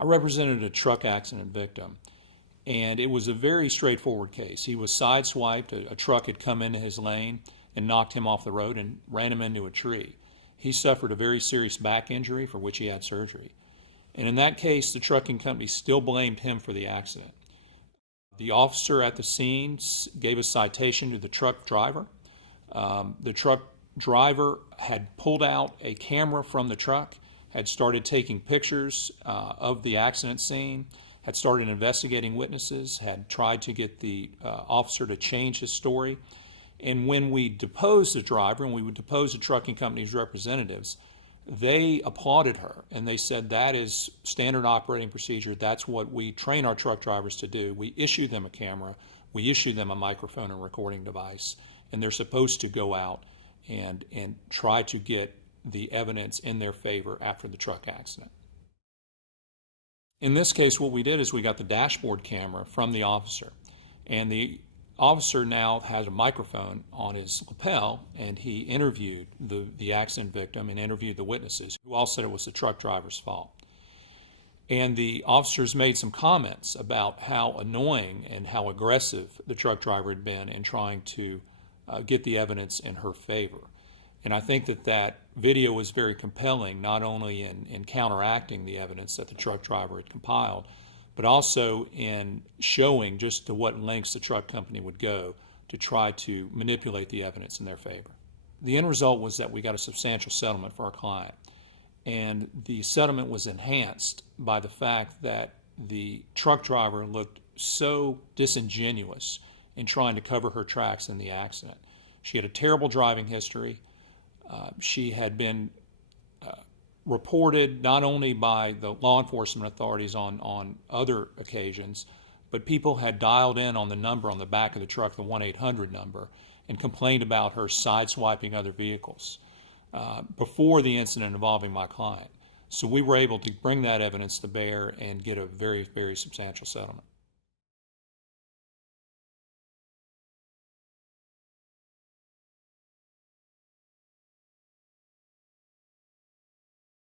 I represented a truck accident victim, and it was a very straightforward case. He was sideswiped. A truck had come into his lane and knocked him off the road and ran him into a tree. He suffered a very serious back injury for which he had surgery. And in that case, the trucking company still blamed him for the accident. The officer at the scene gave a citation to the truck driver. The truck driver had pulled out a camera from the truck, had started taking pictures of the accident scene, had started investigating witnesses, had tried to get the officer to change his story. And when we deposed the driver and we would depose the trucking company's representatives, they applauded her and they said that is standard operating procedure. That's what we train our truck drivers to do. We issue them a camera, we issue them a microphone and recording device, and they're supposed to go out and try to get the evidence in their favor after the truck accident. In this case, what we did is we got the dashboard camera from the officer, and the officer now has a microphone on his lapel, and he interviewed the accident victim and interviewed the witnesses, who all said it was the truck driver's fault. And the officers made some comments about how annoying and how aggressive the truck driver had been in trying to get the evidence in her favor. And I think that video was very compelling, not only in counteracting the evidence that the truck driver had compiled, but also in showing just to what lengths the truck company would go to try to manipulate the evidence in their favor. The end result was that we got a substantial settlement for our client. And the settlement was enhanced by the fact that the truck driver looked so disingenuous in trying to cover her tracks in the accident. She had a terrible driving history. She had been reported not only by the law enforcement authorities on other occasions, but people had dialed in on the number on the back of the truck, the 1-800 number, and complained about her sideswiping other vehicles before the incident involving my client. So we were able to bring that evidence to bear and get a very, very substantial settlement.